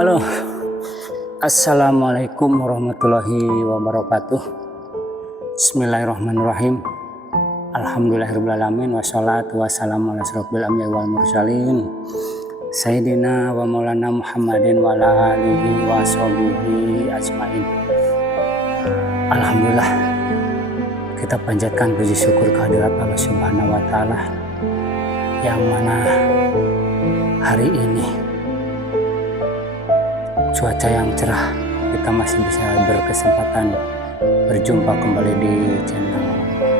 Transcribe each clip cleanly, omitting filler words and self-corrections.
Halo, assalamualaikum warahmatullahi wabarakatuh. Bismillahirrahmanirrahim. Alhamdulillahirrahmanirrahim. Wassalatu wassalamu ala asrofil anbiya'i wal mursalin Sayyidina wa maulana Muhammadin wa ala alihi wa sahbihi ajmain. Alhamdulillah, kita panjatkan puji syukur kehadirat Allah Subhanahu wa Ta'ala, yang mana hari ini cuaca yang cerah, kita masih bisa berkesempatan berjumpa kembali di channel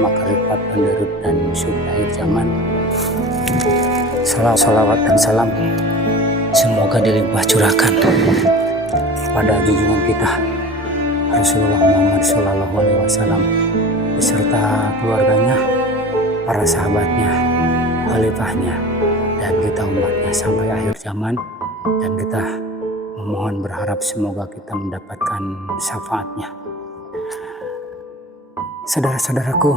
Makrifat Penderut dan Syukur Akhir Zaman. Salawat dan salam semoga dilimpah curahkan pada junjungan kita Rasulullah Muhammad SAW beserta keluarganya, para sahabatnya, khalifahnya, dan kita umatnya sampai akhir zaman. Dan kita memohon berharap semoga kita mendapatkan syafaatnya. Saudara-saudaraku,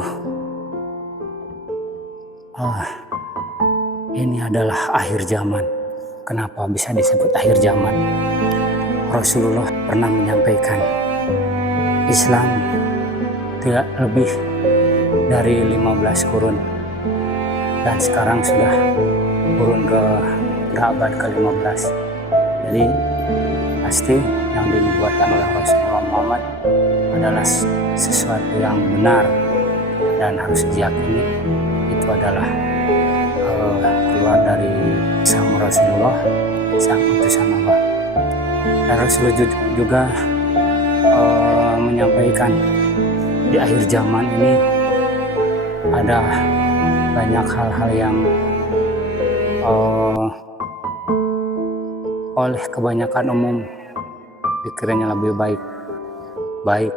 ini adalah akhir zaman. Kenapa bisa disebut akhir zaman? Rasulullah pernah menyampaikan, Islam tidak lebih dari 15 kurun, dan sekarang sudah turun ke abad ke-15. Jadi pasti yang dibuatkan oleh Rasulullah Muhammad adalah sesuatu yang benar dan harus diyakini itu adalah keluar dari sang Rasulullah, sang utusan Allah. Dan Rasulullah juga menyampaikan di akhir zaman ini ada banyak hal-hal yang oleh kebanyakan umum dikiranya lebih baik,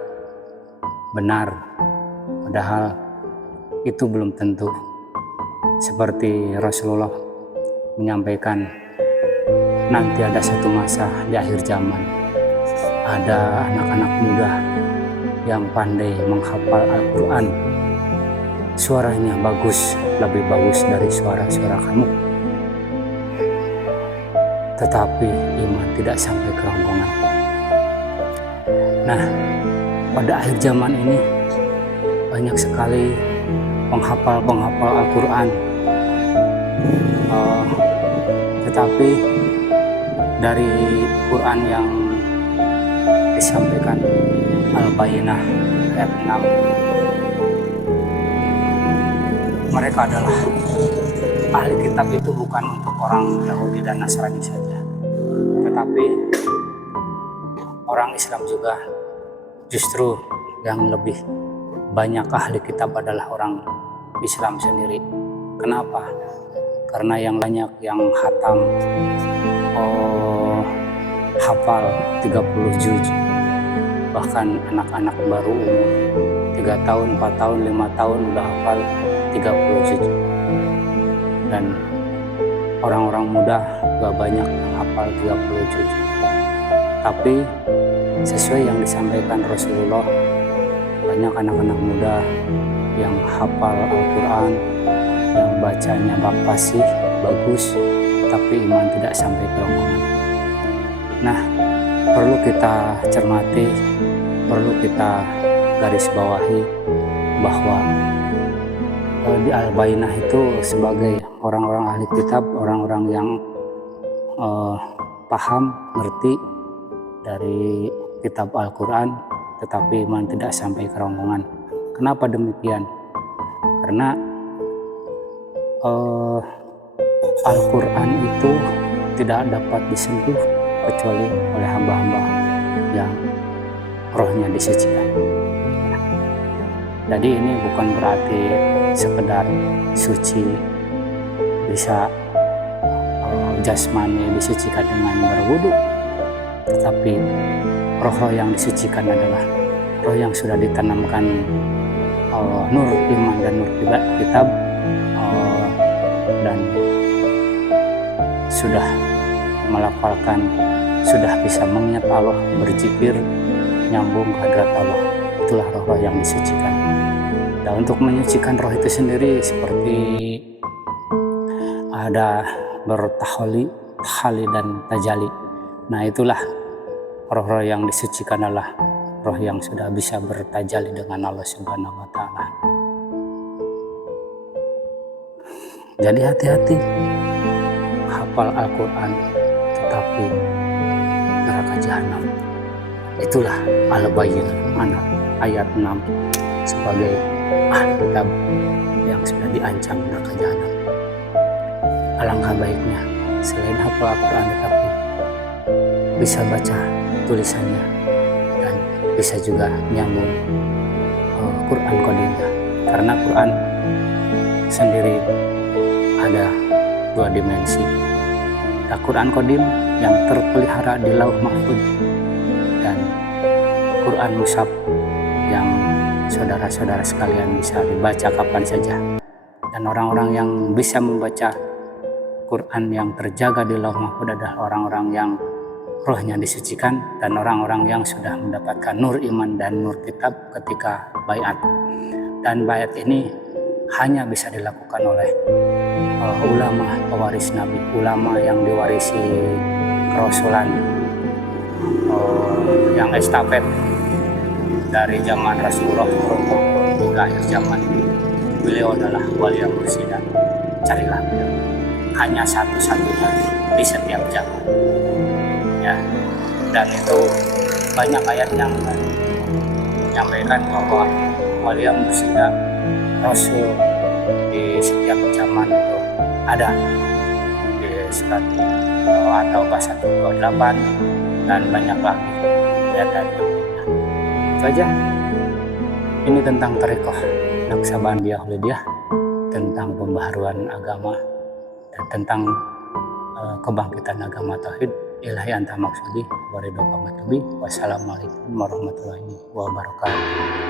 benar, padahal itu belum tentu. Seperti Rasulullah menyampaikan, nanti ada satu masa di akhir zaman, ada anak-anak muda yang pandai menghafal Al-Quran, suaranya bagus, lebih bagus dari suara-suara kamu, tetapi iman tidak sampai ke rombongan. Nah, pada akhir zaman ini banyak sekali penghafal Al-Quran, tetapi dari Quran yang disampaikan Al-Bayyinah ayat 6, mereka adalah ahli kitab itu bukan untuk orang Yahudi dan Nasrani saja, tetapi orang Islam juga. Justru yang lebih banyak ahli kitab adalah orang Islam sendiri. Kenapa? Karena yang banyak yang khatam, hafal 30 juz, bahkan anak-anak baru umur 3 tahun, 4 tahun, 5 tahun udah hafal 30 juz. Dan orang-orang muda gak banyak yang hafal 30 juz. Tapi sesuai yang disampaikan Rasulullah, banyak anak-anak muda yang hafal Al-Quran, yang bacanya fasih, bagus, tapi iman tidak sampai ke rombongan. Nah, perlu kita cermati, perlu kita garis bawahi bahwa di Al-Bayyinah itu sebagai orang-orang ahli kitab, orang-orang yang paham, ngerti dari kitab Al-Quran, tetapi iman tidak sampai ke rombongan. Kenapa demikian? Karena Al-Quran itu tidak dapat disentuh kecuali oleh hamba-hamba yang rohnya disucikan. Jadi ini bukan berarti sekedar suci, bisa jasmani disucikan dengan berwudu, tetapi roh yang disucikan adalah roh yang sudah ditanamkan nur iman dan nur kitab, dan sudah melafalkan, sudah bisa mengingat Allah, berzikir, nyambung ke hadrat Allah. Itulah roh-roh yang disucikan. Dan untuk menyucikan roh itu sendiri seperti ada bertaholi, tahali dan tajali. Nah itulah roh-roh yang disucikan adalah roh yang sudah bisa bertajali dengan Allah Subhanahu wa Ta'ala. Jadi hati-hati, hafal Al-Quran tetapi neraka jahanam. Itulah Al-Bayyinah ayat 6 sebagai ahli kitab yang sudah diancam neraka jahanam. Alangkah baiknya selain hafal Al-Quran tetapi bisa baca tulisannya dan bisa juga nyambung Quran kodenya, karena Quran sendiri ada dua dimensi. Ada Quran Kodim yang terpelihara di Lauh Mahfuz dan Quran Mushaf yang saudara-saudara sekalian bisa dibaca kapan saja. Dan orang-orang yang bisa membaca Quran yang terjaga di Lauh Mahfuz adalah orang-orang yang rohnya disucikan dan orang-orang yang sudah mendapatkan nur iman dan nur kitab ketika baiat. Dan baiat ini hanya bisa dilakukan oleh ulama pewaris Nabi, ulama yang diwarisi kerasulan, yang estafet dari zaman Rasulullah hingga akhir zaman. Beliau adalah wali yang mursyid. Carilah beliau, hanya satu-satunya di setiap zaman. Ya, dan itu banyak ayat yang menyampaikan bahwa wali yang mursyid Rasul di setiap zaman itu ada di surat atau bahasa 28 dan banyak lagi ayat yang lainnya. Itu aja. Ini tentang Thariqah Naqsabandiyah Hulidiyah, tentang pembaharuan agama dan tentang kebangkitan agama tauhid. Ilahi anta maksudi waridho pamatubi. Wassalamualaikum warahmatullahi wabarakatuh.